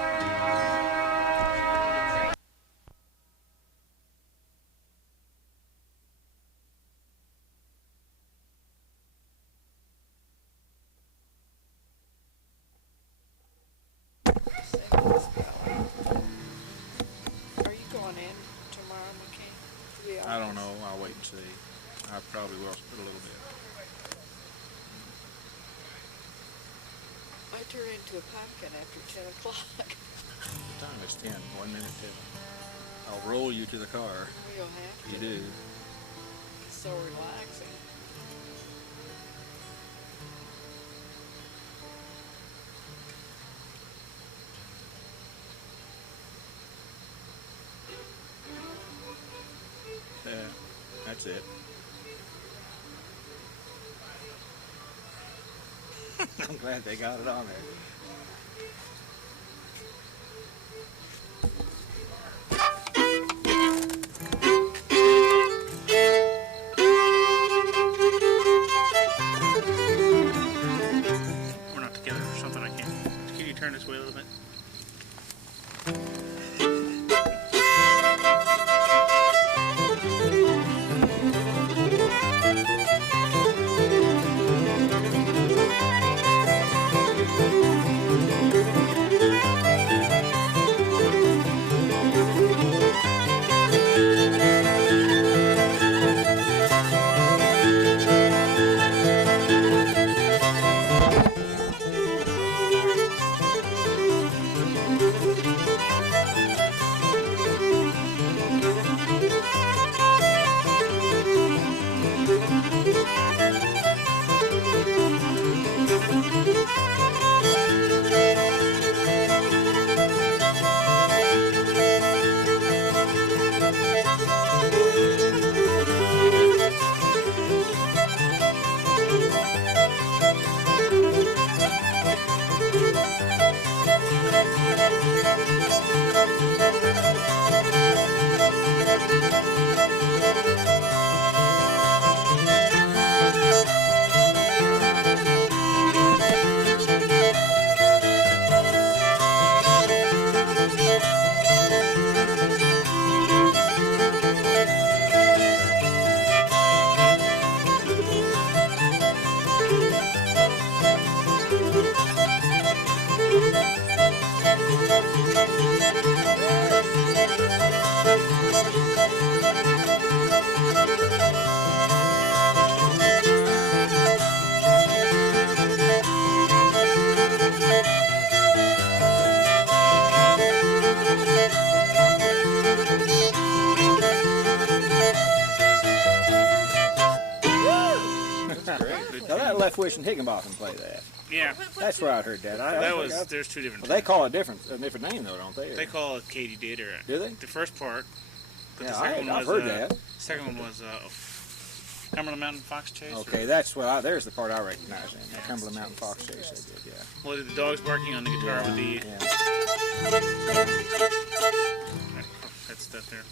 Are you going in tomorrow, McCann? I don't know. I'll wait and see. I probably will put a little bit. I turn into a pumpkin after 10 o'clock. What time is 10? 1 minute till. I'll roll you to the car. We'll have to. You do. It's so relaxing. Yeah, that's it. I'm glad they got it on there. We're not together or something. I can't. Can you turn this way a little bit? Left Wish and Higginbotham play that. Yeah. That's where I heard that. There's two different. Well, they call it a different name though, don't they? They call it Katy Did or. Do they? The first part. But Yeah, the second I've one was, heard that. The second one was Cumberland Mountain Fox Chase. Okay, that's what there's the part I recognize in. The Cumberland Mountain Fox Chase they did, yeah. Well, the dog's barking on the guitar with the. Yeah. That stuff there.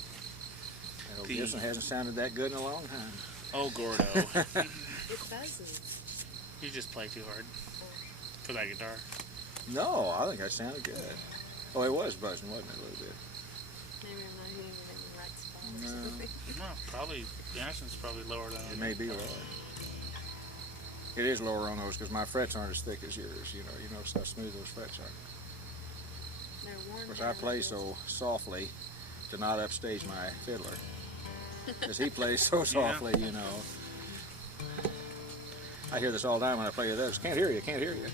This one hasn't sounded that good in a long time. Oh, Gordo. It doesn't. You just play too hard for that guitar. No, I think that sounded good. Oh, it was buzzing, wasn't it, a little bit? Maybe I'm not hitting it in the right spot or No. something. No, probably. The action's probably lower than It may be lower. It is lower on those because my frets aren't as thick as yours. You notice how smooth those frets are. They're worn Of course, down I play like this. so softly to not upstage my fiddler. Because he plays so softly, you know. I hear this all the time when I play with those. Can't hear you, can't hear you.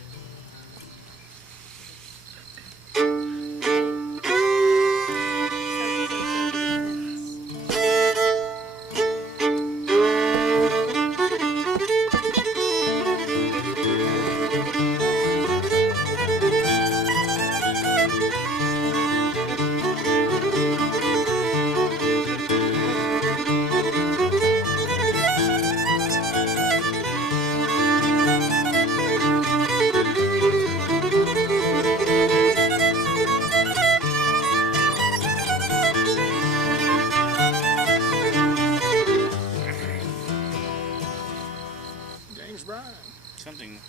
Something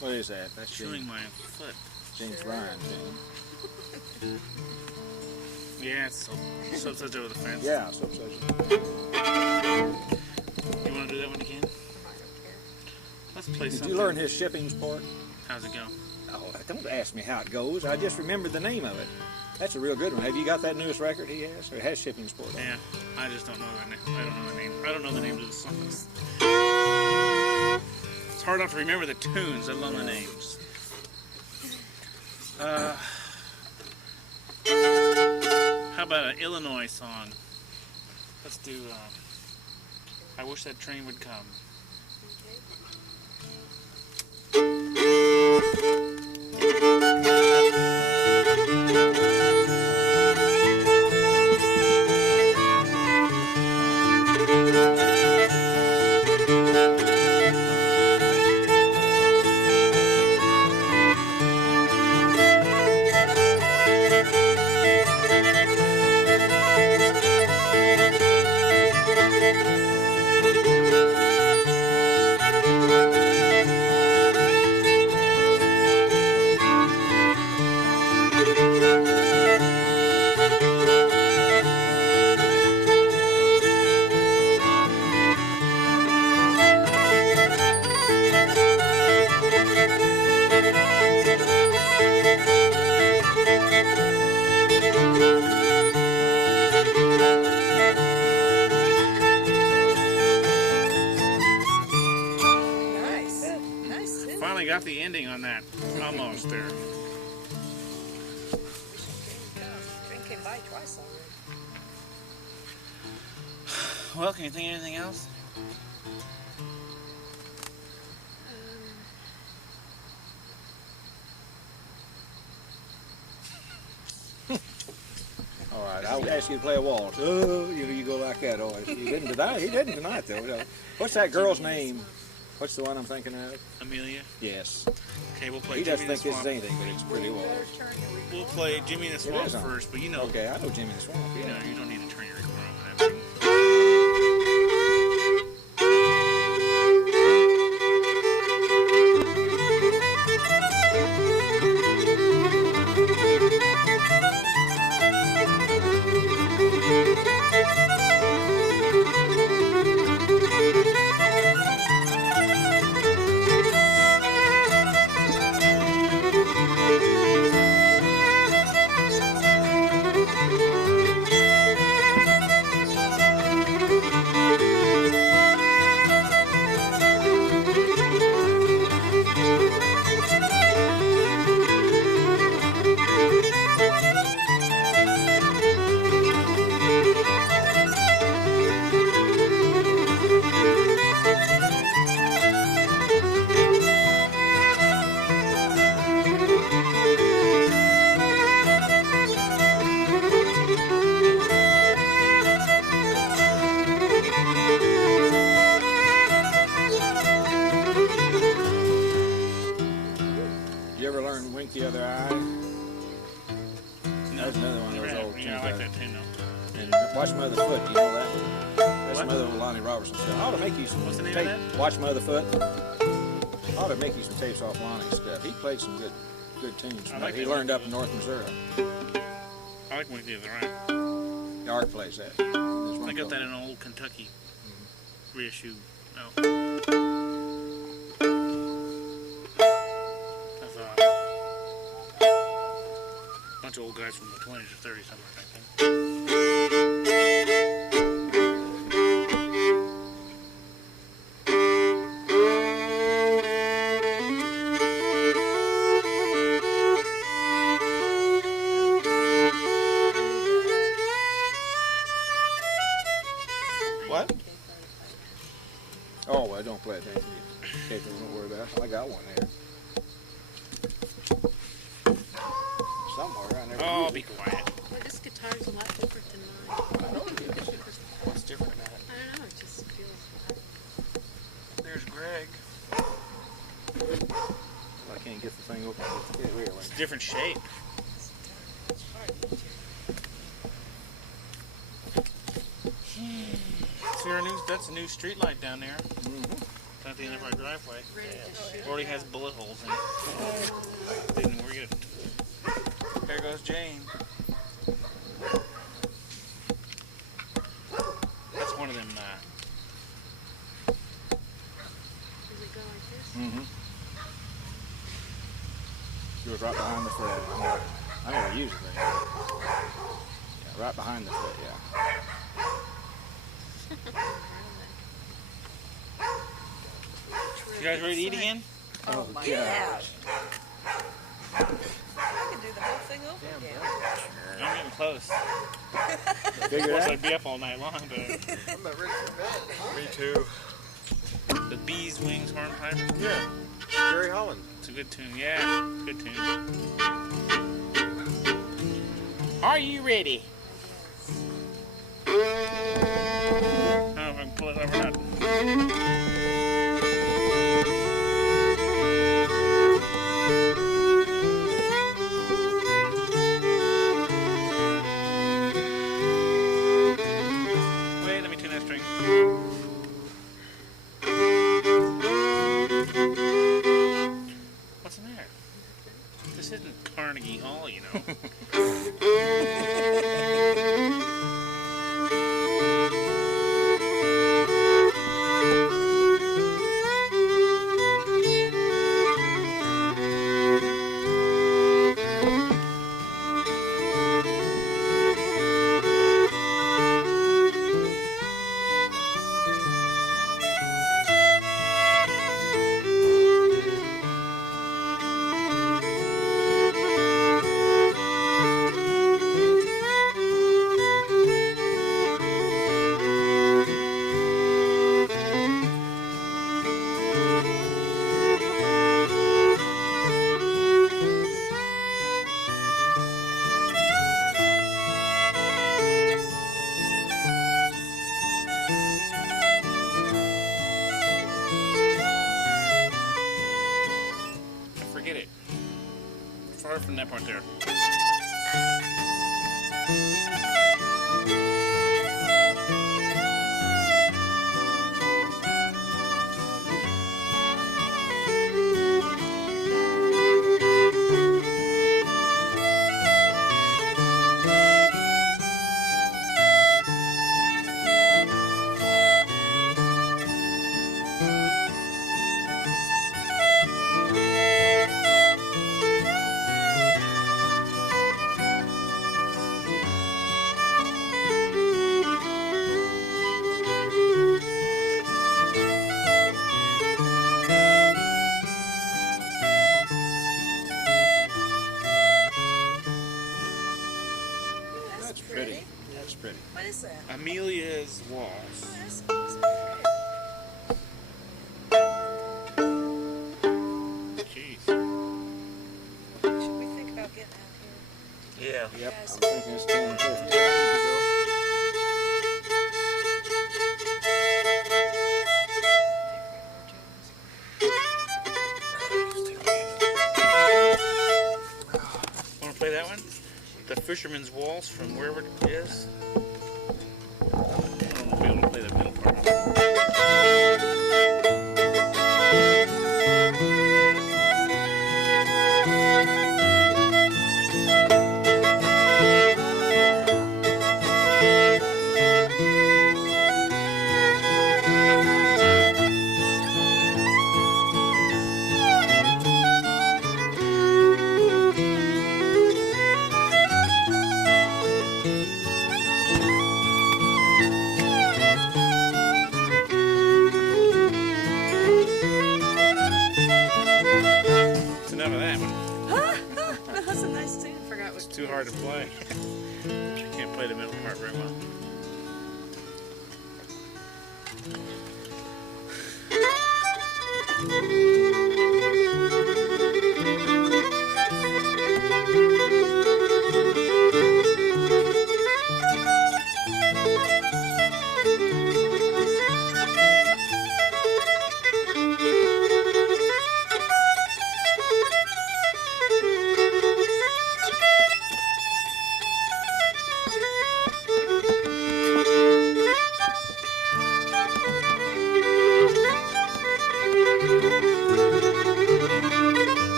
What is that? That's chewing James, my foot. James Bryan. Yeah, it's soap suds over the fence. Yeah, so. You want to do that when you can? Let's play Did something. you learn his shipping sport? How's it go? Oh, don't ask me how it goes. I just remembered the name of it. That's a real good one. Have you got that newest record he has? Or it has shipping sport on it? Yeah, I just don't know the name. I don't know the name. I don't know the names of the songs. It's hard enough to remember the tunes, let alone the names. How about an Illinois song? Let's do I Wish That Train Would Come. Finally got the ending on that. Almost there. Train came by twice already. Well, can you think of anything else? All right, I'll ask you to play a waltz. Oh, you go like that always. He didn't tonight. He didn't tonight, though. What's that girl's name? What's the one I'm thinking of? Amelia? Yes. Okay, we'll play He Jimmy doesn't the think this Swamp. is anything, but it's pretty well. We'll play Jimmy the Swamp is on. first, but you know, Okay, I know Jimmy the Swamp. you Yeah. know, you don't need to turn your recorder on for that. You ever learn Wink the Other Eye? No, That's another one of never those had- old yeah, I like tunes. that tune though. And Watch My Other Foot, you know that one? That's What? some other Lonnie Robertson stuff. I ought to make you some What's the name of tape. that? Watch My Other Foot. I ought to make you some tapes off Lonnie's stuff. He played some good tunes. I like He that learned one. up in North Missouri. I like Wink the Other Eye. The Art plays that. There's one I got called- that in an old Kentucky reissue. Oh. That's a bunch of old guys from the 20s or 30s somewhere, I think. Oh, well, don't play attention. Okay, don't worry about it. I got one there. Somewhere I never Oh, used be it. quiet. Well, this guitar's a lot different than mine. What's different about it? I don't know, it just feels. There's Greg. I can't get the thing open. Yeah, here, It's a different shape. It's hard to do. See our new, that's a new street light down there. At the end of our driveway. Ready to shoot. Already has bullet holes in it. Didn't worry it. There goes Jane. That's one of them. Does it go like this? It was right behind the fret. I never used the thing. Yeah, right behind the fret, yeah. You guys ready to eat again? Oh, Yeah. I could do the whole thing over again. I'm getting close. Figure Of course, that. I'd be up all night long, but I'm about ready for bed. Me too. the Bees Wings Hornpipe, Yeah. Jerry Holland. it's a good tune. Yeah, good tune. Are you ready? I don't know if I can pull it over or not. Wait, let me tune that string. What's the matter? This isn't Carnegie Hall, you know. Forget it. Far from that part there. That's Pretty. pretty. That's pretty. What is that? Amelia's Oh, Waltz. that's Jeez. Should we think about getting out here? Yeah. Yep, Yes. I'm thinking it's 10:50. Want to play that one? The Fisherman's Waltz from wherever it is. I don't know if we'll be able to play the middle part. It's enough of that one. That's a nice tune. Forgot what. It's too hard to play. I can't play the middle part very well.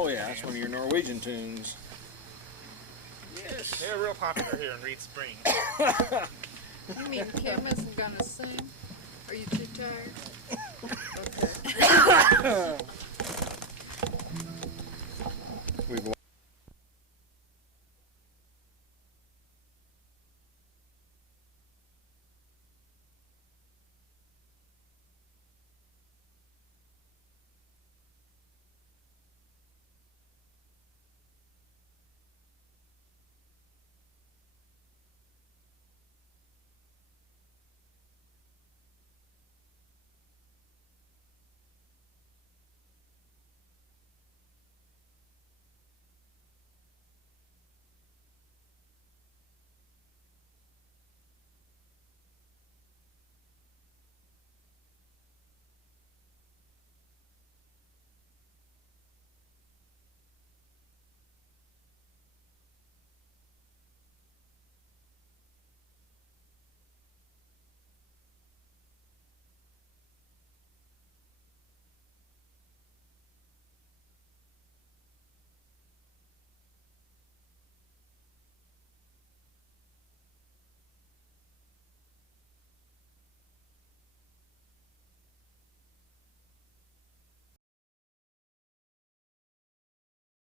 Oh yeah, that's one of your Norwegian tunes. Yes. They're real popular here in Reed Springs. You mean Kim isn't gonna sing? Are you too tired? Okay.